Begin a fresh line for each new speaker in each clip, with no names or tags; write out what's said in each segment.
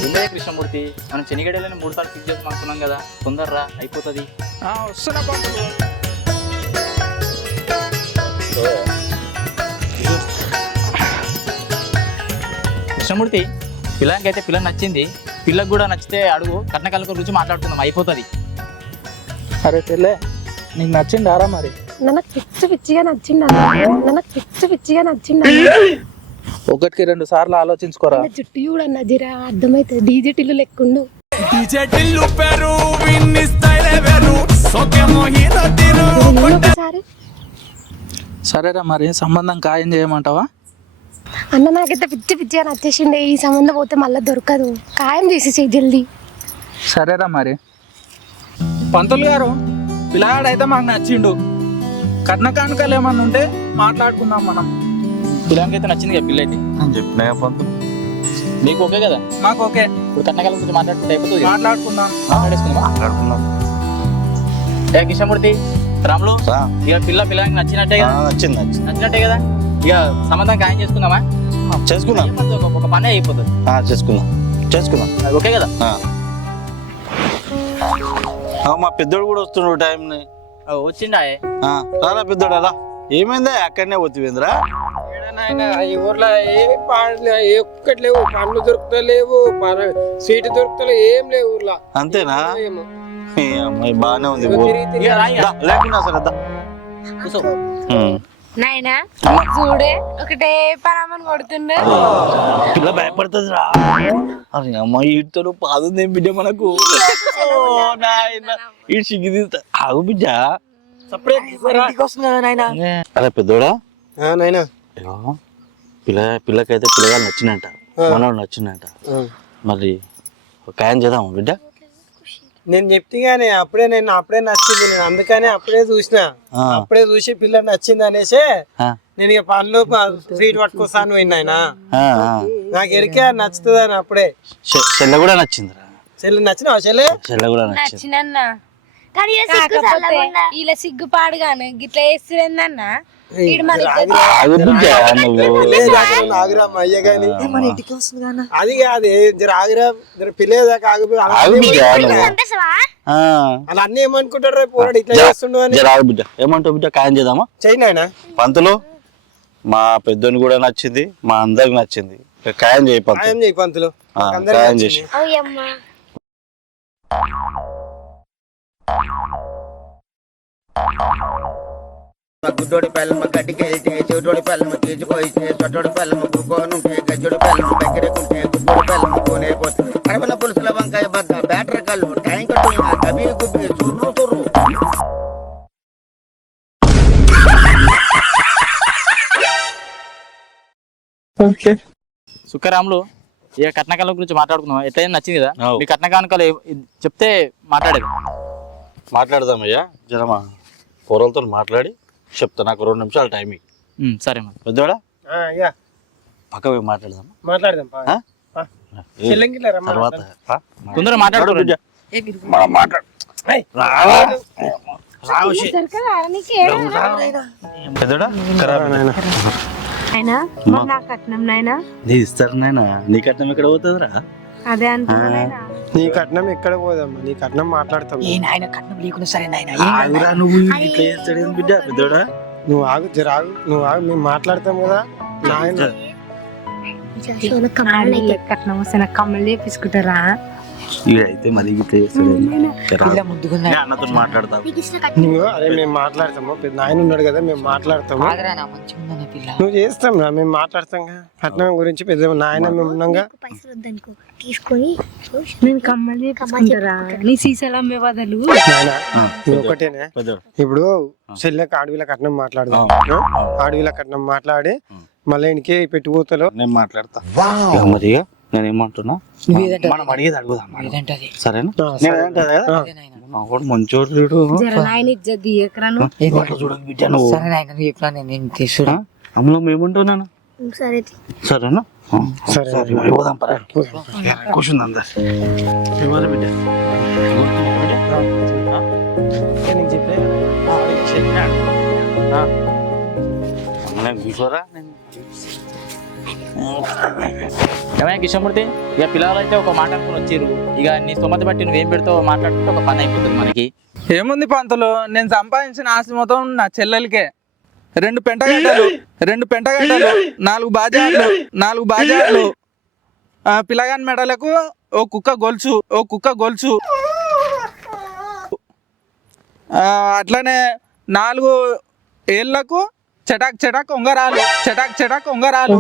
ఉండే కృష్ణమూర్తి మనం శనిగడలని 3 సార్లు ఫిక్స్ చేద్దాం అనుకున్నాం కదా, తొందరరా అయిపోతుంది.
వస్తున్నా పంతులు.
కృష్ణమూర్తి పిల్లలకైతే పిల్ల నచ్చింది, పిల్లకు కూడా నచ్చితే అడుగు, కట్నకాలకు గురించి మాట్లాడుకుందాం, అయిపోతుంది.
అరే చెల్లె, నీకు నచ్చిందారా మరి?
నాకు పిచ్చిగా నచ్చింది
ఒకటికి 2 సార్లు ఆలోచించుకోరా.
జుట్టు చూడన్న జిరా అర్థమైతుంది. డీజే టిల్లు లెక్కుండు. ఒకసారి
సరేరా, మరి సంబంధం ఖాయం చేయమంటావా?
అన్న నాకైతే పిచ్చిగా నచ్చేసిండే. ఈ సంబంధం పోతే మళ్ళీ దొరకదు. ఖాయం చేసేసేయి జల్దీ.
సరేరా మరి. పంతులు గారు, పిల్లాడైతే మాకు నచ్చిండు. కట్న కానుకలు ఏమన్నా ఉంటే మాట్లాడుకుందాం మనం.
పిల్లలకైతే నచ్చింది కదా పిల్ల అయితే.
నేను చెప్పినా పంతులు,
మీకు ఓకే కదా?
మాకు ఓకే.
ఇప్పుడు కట్నకాల గురించి మాట్లాడుకుంటే అయిపోతుంది.
మాట్లాడుకుందాం.
మాట్లాడేసుకుందామా? ఏ కృష్ణమూర్తి, రాములు, ఇక పిల్లలకి నచ్చినట్టే కదా? నచ్చినట్టే కదా? ఇక సంబంధం ఖాయం చేసుకుందామా?
చేసుకుందాం.
ఒక పనే అయిపోతుంది.
చేసుకుందాం.
ఓకే కదా?
మా పెద్దోడు కూడా వస్తున్నాడు టైం.
వచ్చిండా?
రారా పెద్దోడు, అలా ఏమైందా? అక్కడనే పోతివేంద్రా?
ఈ ఊర్లో ఏమి ఒక్కటి లేవు, పండ్లు దొరుకుతలేవు, సీటు దొరుకుతలేవు, ఏం లేవు ఊర్లో.
అంతేనా?
ఏమో.
అమ్మాయి బాగానే ఉంది.
లేకున్నా
సరే
నాయనా చూడే ఒకటే పరామని కొడుతుండే.
పిల్ల భయపడుతుంది రా. అరే అమ్మాయి ఇటుతో పాదుంది బిడ్డ మనకు. ఈ సిగ్గి ఆగు బిడ్డ. అరే పెద్దోడా,
నాయనా
పిల్లకైతే పిల్లగాలు నచ్చినట్ట, మనోడు నచ్చినట్ట. మరి ఖాయం చేద్దాము బిడ్డ?
నేను చెప్తే గానీ అప్పుడే నచ్చింది. నేను అందుకనే అప్పుడే చూసి పిల్ల నచ్చింది అనేసి నేను ఇక పనులు సీట్ పట్టుకొస్తాను పోయినాయన. నాకు ఎరికే నచ్చుతుంది అని అప్పుడే.
చెల్లె కూడా నచ్చిందిరా.
చెల్లి నచ్చినావా? చెల్లె
కూడా నచ్చింది.
నచ్చినన్నా ఇలా సిగ్గుపాడుగాను గిట్లా వేస్తుందన్న.
అయ్య గాని అది కాదు, ఆగిరా పిల్లేదాకా ఆగిపోయి అలా అన్ని ఏమనుకుంటారు రేపు పోరాడు ఇట్లా చేస్తుండు అని.
బిడ్డ ఏమంటావు బిడ్డ? ఖాయం చేద్దామా?
చేయనాయనా
పంతులు, మా పెద్దోని కూడా నచ్చింది, మా అందరికి నచ్చింది. ఖాయం చేయి పంతులు.
ఖాయం చేయి పంతులు.
ఖాయం చేసి
గుడ్డోడి పిల్లమ్మ గడ్డికెళ్తే చెవిటోడి పిల్లమ్మ తీసిపోయితే చొట్టోడి పిల్లమ్మ గుక్కోనుంటే గజ్జోడి పిల్లమ్మ దగ్గరకుంటే గుడ్డోడి పిల్లమ్మ కోనేపోతే కడపల పులుసుల వంకాయ బద్ద బ్యాటరీ కళ్ళు ట్యాంకు గబీ గుబ్బి చుర్రు చుర్రు.
సుఖరాములు, ఇక కట్నకాల గురించి మాట్లాడుకుందాం. ఎట్లయినా నచ్చింది కదా? మీ కట్నకానుకలు చెప్తే
మాట్లాడదామయ్యా. జరమా పొరలతో మాట్లాడి చెప్తా. నాకు 2 నిమిషాలు టైం.
సరే మరి.
పెద్దోడా పక్క పోయి మాట్లాడదాం. తర్వాత
తొందరగా మాట్లాడు.
పెద్దోడా నీ ఇస్తారు నాయన. నీ కట్నం ఎక్కడ పోతుందిరా?
అదే
నీ కట్నం ఎక్కడ పోదమ్మా? నీ కట్నం మాట్లాడతాం.
నువ్వు ఇట్లా చేస్తాడు బిడ్డ. పెద్దోడా
నువ్వు ఆగు, జరాగు, నువ్వు ఆగు, మేము మాట్లాడతాం కదా. నాయన
కట్నం వస్తే కమ్మలు చేపించుకుంటారా?
ఇదైతే మరి ఇట్లా చేస్తాడు. అన్నతో మాట్లాడతావు.
నువ్వు అరే మేము మాట్లాడతాము. పెద్ద నాయన ఉన్నాడు కదా, మేము మాట్లాడతాము. నువ్వు చేస్తాం రా, మేము మాట్లాడతాం. కట్నం గురించి పెద్ద నాయన మేము ఉన్నాగా.
నేను కమ్మలు చేపించుకుంటారా? నీ సీసాలు అమ్మే బదులు
ఒకటేనే. ఇప్పుడు చెల్లెకి ఆడవిల కట్నం మాట్లాడదాం. ఆడవిల కట్నం మాట్లాడి మళ్ళీ ఇంకే పెట్టిపోతాలో
నేను మాట్లాడతా. మరి నేను ఏమంటున్నా, మనం అడిగేది అడుగుదాం. సరేనా? మంచోడు అమ్మలో మేముంటున్నాను. సరేనా? సరే పోదాం. కూర్చుంది అందరు బిడ్డ. కూర్చోరా.
ఏమైనా కృష్ణమూర్తి, ఇక పిల్లలు అయితే ఒక మాట అనుకుని వచ్చారు. ఇక నీ స్తోమత బట్టి నువ్వేం పెడతావు మాట్లాడుతుంటే ఒక పని అయిపోతుంది మనకి.
ఏముంది పంతులు, నేను సంపాదించిన ఆస్తి మొత్తం నా చెల్లెలకే. 2 పెంటగడ్డలు 4 బాజార్లు పిల్లగాని మెడలకు ఓ కుక్క గొలుసు అట్లనే 4 ఏళ్ళకు చటాక్ ఉంగరాలు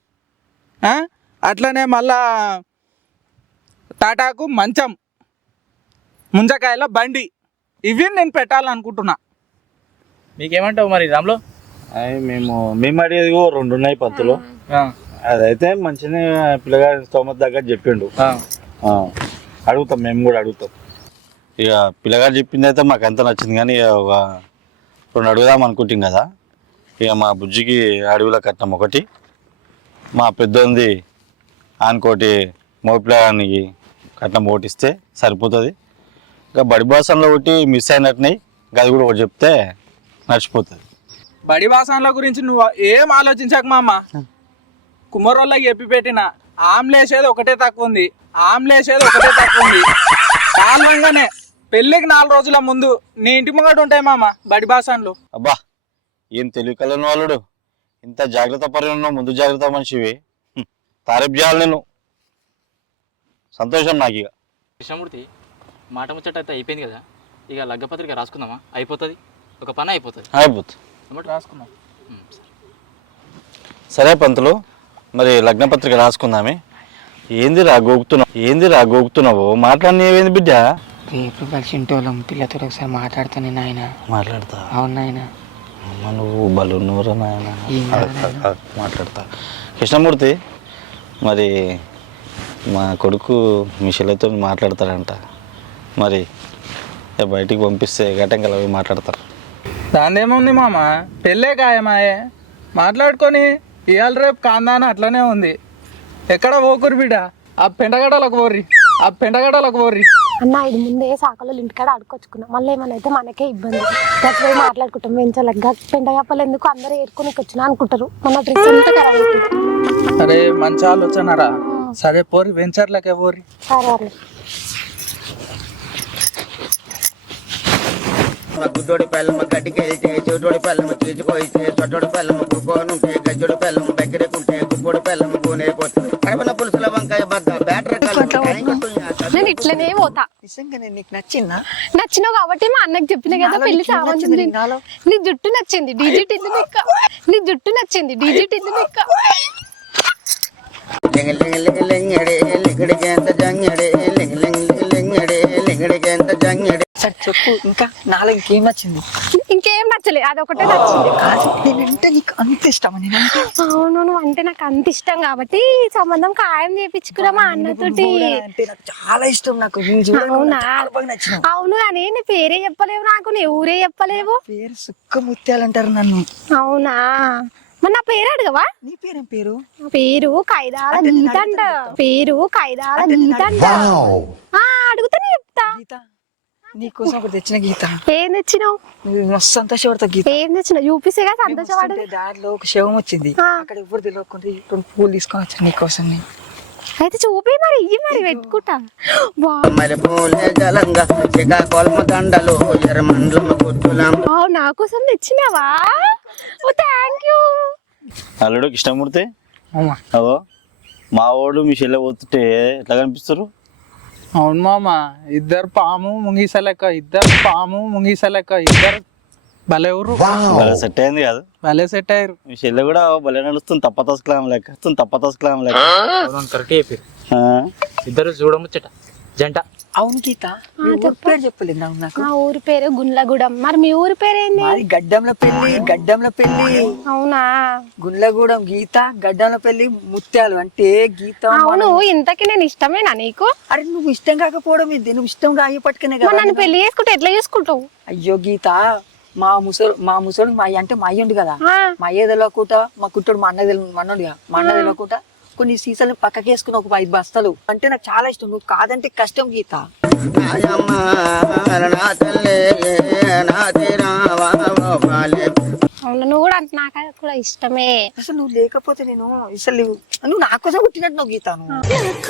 అట్లనే మళ్ళా టాటాకు మంచం, ముంజకాయల బండి, ఇవి నేను పెట్టాలనుకుంటున్నా.
మీకేమంటావు మరి రాములు?
మేము అడిగేది 2 ఉన్నాయి పంతులు. అదైతే మంచిగా పిల్లగాడి స్తోమత దగ్గర చెప్పిండు. అడుగుతాం, మేము కూడా అడుగుతాం. ఇక పిల్లగాడు చెప్పింది అయితే మాకు ఎంత నచ్చింది, కానీ ఒక 2 అడుగుదాం అనుకుంటాం కదా. ఇక మా బుజ్జికి అడవిలో కట్నం ఒకటి, మా పెద్దోంది ఆనుకోటి మోపిల్లగానికి కట్నం ఓటిస్తే సరిపోతుంది. ఇంకా బడి భాషలో ఒకటి మిస్ అయినట్టున్నాయి, అది కూడా ఒకటి చెప్తే నడిచిపోతుంది.
బడి భాషల గురించి నువ్వు ఏం ఆలోచించక మామ, కుమ్మరోళ్ళకి చెప్పి పెట్టిన ఆమ్లేసేది ఒకటే తక్కువ ఉంది. కారణంగానే పెళ్ళికి 4 రోజుల ముందు నీ ఇంటి ముంగట ఉంటాయి మామ బడి భాషలు.
అబ్బా, ఏం తెలివి కలను వాళ్ళుడు, ఇంత జాగ్రత్త పరిణామం, ముందు జాగ్రత్త మనిషివి. తారీఫ్ చేయాలి నేను, సంతోషం నాకు. ఇక
కృష్ణమూర్తి, మాట ముచ్చట అయితే అయిపోయింది కదా. ఇక లగ్గపత్రిక రాసుకుందామా? అయిపోతుంది, ఒక పని అయిపోతుంది.
రాసుకుందాం.
సరే పంతులు, మరి లగ్నపత్రిక రాసుకుందామే. ఏందిరా గోగుతున్నావు మాట్లాడినవేంది బిడ్డ?
రేపు కలిసి ఇంటోళ్ళం పిల్లతో ఒకసారి మాట్లాడతాను నాయన.
మాట్లాడతా?
అవును నాయన.
నువ్వు బలున్నూరా నాయన, మాట్లాడతా. కృష్ణమూర్తి, మరి మా కొడుకు మిషన్లతో మాట్లాడతాడంట, మరి బయటికి పంపిస్తే గట్టంకల పోయి మాట్లాడతారు.
దాని ఏముంది మామ, పెళ్ళే ఖాయమాయే, మాట్లాడుకొని ఇవాళ రేపు కాందాన అట్లనే ఉంది. ఎక్కడ పోకురు బిడ్డ, ఆ పెంటగడ్డలకు పోర్రి.
అన్న ఇది ముందే సాకలో ఇంటికాడ ఆడుకొచ్చుకున్నాం, మళ్ళీ ఏమైనా అయితే మనకే ఇబ్బంది. గట్ల పోయి మాట్లాడుకుంటాం. వెంచలేక పెంటగప్పలు ఎందుకు అందరూ ఏరుకొని వచ్చినా అనుకుంటారు. మన డ్రెస్ అంతా ఖరాబ్ అవుతుంది.
అరే మంచి ఆలోచనరా. సరే పోరి, వెంచర్లకే పోరి.
సరే అన్న.
గుడ్డోడి పిల్లమ్మ గడ్డికి వెళ్తే చెవిటోడి పిల్లమ్మ చీచుకోయితే చొట్టోడి పిల్లమ్మ కుక్కోనుంటే గజ్జోడి పిల్లమ్మ దగ్గరకుంటే గుప్పోడి పిల్లమ్మ కూనేపోతుంది. కడవల పులుసుల వంకాయ బద్ద బ్యాటరీ
నేను ఇట్లనే పోతా.
నిజంగా నేను నీకు నచ్చిందా?
నచ్చినావు కాబట్టి మా అన్నకి చెప్పిన కదా పెళ్లి సామంతుంది. నీ జుట్టు నచ్చింది, డీజిట్ ఇల్లు లెక్క.
సరే చెప్పు, ఇంకా నాలో ఇంకేం నచ్చింది?
ఇంకేం నచ్చలే, అదొకటే నచ్చింది.
నేనంటే నీకు అంత ఇష్టం.
అవును, నువ్వు అంటే నాకు అంత ఇష్టం కాబట్టి సంబంధం ఖాయం చేపించుకురా మా అన్నతోటి.
అంటే నాకు చాలా ఇష్టం. నాకు
అవునా? అవును, కానీ నీ పేరే చెప్పలేవు నాకు, నీ ఊరే చెప్పలేవు.
పేరు సుక్క ముత్యాలంటారు నన్ను.
అవునా? మరి నా పేరు అడగవా?
నీ పేరేం పేరు?
పేరు కైదాల గీతండ. అడుగుతానే చెప్తా.
గీత, నీకోసం ఒకటి తెచ్చిన గీత.
ఏం తెచ్చినావు?
నువ్వు మస్తు సంతోషపడతా గీత.
ఏం తెచ్చినావు చూపిస్తేగా సంతోషపడ.
దారిలో ఒక శవం వచ్చింది, అక్కడ ఎవరు తెలియకుండా 2 పూలు తీసుకొని వచ్చాను నీకోసం.
అయితే చూపి, మరి ఇవి మరి పెట్టుకుంటా. నా కోసం తెచ్చినావా? Thank you.
అల్లుడు కృష్ణమూర్తి, అవో మా వాడు మీ చెల్లె పోతుంటే ఎట్లా కనిపిస్తారు?
అవును మామ, ఇద్దరు పాము ముంగీసలెక్క, ఇద్దరు భలే ఊరు.
భలే సెట్ అయింది కాదు?
భలే సెట్ అయ్యారు.
మీ చెల్లె కూడా భలే నడుస్తుంది, తప్పతస్కలాం లెక్క.
కరెక్ట్ చెప్పారు. ఇద్దరు చూడముచ్చట జంట.
అవును గీత, పేరు చెప్పలేదు నాకు.
మా ఊరి పేరు గుండ్లగూడెం. మరి మీ ఊరి పేరు ఏంది?
గడ్డంల పెళ్లి.
అవునా?
గుండ్లగూడెం గీత, గడ్డంల పెళ్లి ముత్యాలు అంటే గీత.
అవును, ఇంతకి నేను ఇష్టమేనా నీకు?
అరే నువ్వు ఇష్టం కాకపోవడం ఏంది? నువ్వు ఇష్టం రాయపట్టుకునే కదా.
నన్ను పెళ్లి చేసుకుంటే ఎట్లా చేసుకుంటావు?
అయ్యో గీత, మా ముసడు మా అయ్య అంటే మా అయ్య ఉండు కదా, మా అయ్య తెలియకుండా, మా కుట్టుడు మా అన్న తెలియకుండా కొన్ని సీసాలు పక్కకి వేసుకుని ఒక 5 బస్తాలు అంటే నాకు చాలా ఇష్టం. నువ్వు కాదంటే కష్టం గీత.
అవును నువ్వు కూడా అంటే నాకు కూడా ఇష్టమే.
అసలు నువ్వు లేకపోతే నేను అసలు నువ్వు నా కోసం పుట్టినట్టు నువ్వు గీత నువ్వు.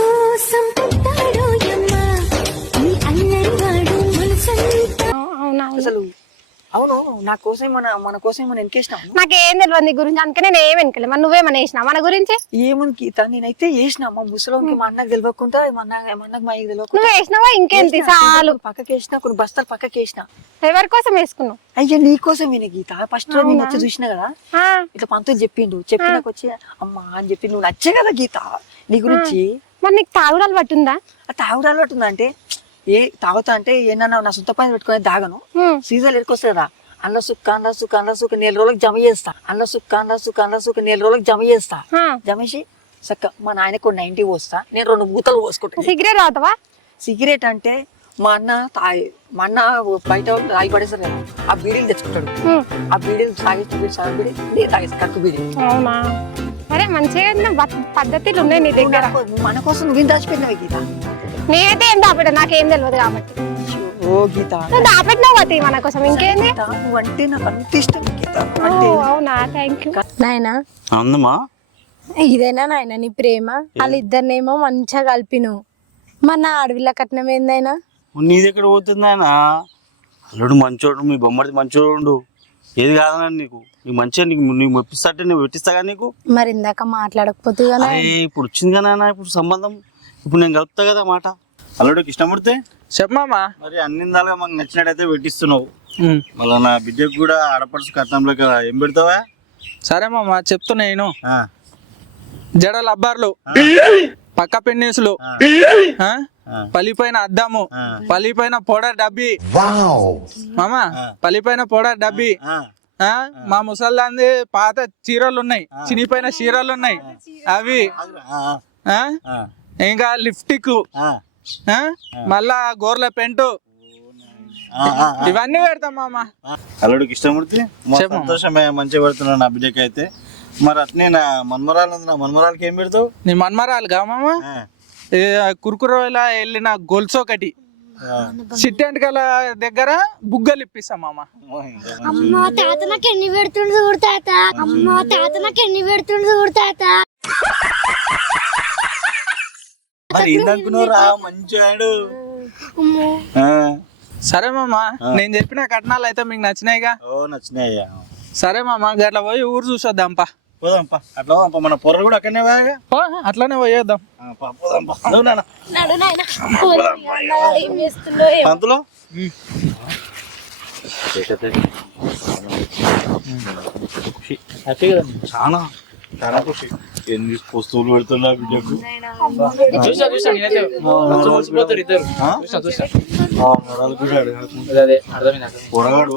అవునా
అసలు అవును నా కోసం మన కోసం ఏమైనా వెనకేసినావు?
నాకేం తెలియదు నీ గురించి, అందుకే నేను ఏం వెనకలే. మరి నువ్వేమన్నా వేసినా మన గురించి?
ఏముంది గీత, నేనైతే వేసిన మా ముసలోకి మా అన్నకు తెలియకుండా మా అన్నకు మా అయ్యకి తెలియకుండా
నువ్వు వేసినావా? ఇంకేంటి చాలు.
పక్కకి వేసిన కొన్ని బస్తాలు పక్కకి వేసిన.
ఎవరి కోసం వేసుకున్నావు?
అయ్యా నీ కోసం విన గీత. ఫస్ట్ రోజు నేను వచ్చి చూసినా కదా,
ఆ,
ఇట్లా పంతులు చెప్పిండు. చెప్పినాక వచ్చి అమ్మా అని చెప్పి నువ్వు నచ్చే కదా గీత నీ గురించి.
మరి నీకు తాగుడు అలవాటు ఉందా?
ఆ తాగుడు అలవాటు ఉందా అంటే తాగుతా అంటే ఏమన్నా నా సొంత పైన పెట్టుకుని తాగను. సీజన్ ఎడుకొస్తుంది కదా, అన్న సుక్క 4 రోజులకు జమ చేస్తా. అన్న సుక్క 4 రోజులకు జమ చేస్తా. జమేసి చక్క మా నాయనకు 90 పోస్తా, నేను 2 బూతలు పోసుకుంటా.
సిగరెట్ తాగుతావా?
సిగరెట్ అంటే మా అన్న బయట తాగి పడేస్తారు కదా, ఆ బీడీలు తెచ్చుకుంటాడు. ఆ బీడీలు సాగిస్తూ బీడీ నేను తాగేస్తా, కక్కు బీడీ.
అవునా? సరే మంచిగా పద్ధతులు ఉన్నాయి నీ దగ్గర.
మన కోసం నువ్వేం దాచిపెట్టినావు గీత?
నేనైతే ఏం దాపెట్టా, నాకేం తెలియదు కాబట్టి.
ఓ గీత
నువ్వు దాపెట్టినావు కదా మన కోసం, ఇంకేంది?
నువ్వంటే నాకు అంత ఇష్టం గీత.
ఓ, అవునా? థ్యాంక్ యూ
నాయనా.
అందమా
ఇదేనా నాయన నీ ప్రేమ? వాళ్ళిద్దరినేమో మంచిగా కలిపిను. మరి నా అడవిలో కట్నం ఏందైనా?
నీ దగ్గర పోతుంది ఆయన. అల్లుడు మంచోడు, మీ బొమ్మడి మంచోడు, ఏది కాదన్నా నీకు. నీకు మంచిగా నీకు మెప్పిస్తాంటే నువ్వు పెట్టిస్తా కానీ నీకు.
మరి ఇందాక మాట్లాడకపోతే
ఇప్పుడు వచ్చింది కదా ఇప్పుడు సంబంధం. ఇప్పుడు నేను కలుపుతా కదా మాట. అల్లుడికి ఇష్టం పడితే
చెప్పమామా.
మరి అన్ని విధాలుగా మాకు నచ్చినట్టయితే పెట్టిస్తున్నావు. మళ్ళీ నా బిడ్డకు కూడా ఆడపడుచు కట్నంలో కదా ఏం పెడతావా?
సరే మామ చెప్తున్నా నేను. జడల అబ్బార్లు, పక్క పెన్నేసులు, పలిపైన అద్దము, పలిపైన పౌడర్ డబ్బి మామా, పలిపైన పౌడర్ డబ్బి. మా ముసల్లాంది పాత చీరలు ఉన్నాయి, చినిపోయిన చీరలు ఉన్నాయి అవి. ఇంకా లిప్స్టిక్, మళ్ళా గోర్ల పెంటు, ఇవన్నీ పెడతాం మామ.
అల్లుడికి ఇష్టం పడితే సంతోషమే, మంచిగా పెడుతున్నావు నా బిడ్డకి అయితే. మరి అట్నే నా మన్మరాలు ఉంది, నా మన్మరాలకి ఏం పెడతావు?
నీ మన్మరాలు గా మామ? కురుకురలా వెళ్ళిన గొలుసు ఒకటి, చిట్టెంటకల దగ్గర బుగ్గలు ఇప్పిస్తాం మామ.
అమ్మో తాత నాకు ఎన్ని పెడుతుండు చూడు తాత. అమ్మో తాత నాకు ఎన్ని పెడుతుండు చూడు తాత.
మరి ఏందనుకున్నావురా మంచివాడు.
సరే మామ, నేను చెప్పిన కట్నాలు అయితే మీకు నచ్చినాయిగా?
ఓ నచ్చినాయ్యా.
సరే మామ, అట్లా పోయి ఊరు చూసొద్దాంపా.
పోదాంపా, అట్లా పోదాంపా. మన పొర్ర కూడా అక్కడనే పోయాగా,
అట్లానే పోయేద్దాం.
పంతులో చాలా చాలా ఖుషి. ఎన్ని వస్తువులు పెడుతున్నా బిడ్డకు. పొరగాడు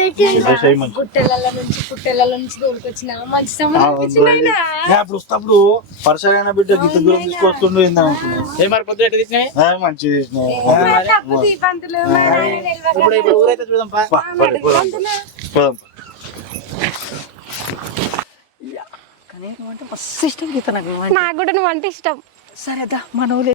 అప్పుడు వస్తప్పుడు పరిసరైన బిడ్డ గిత్త దూరం తీసుకొస్తుండే మంచిది.
కానీ మస్తు ఇష్టం గీత నాకు.
నాకు కూడా నువ్వు అంటే ఇష్టం.
సరే దా మన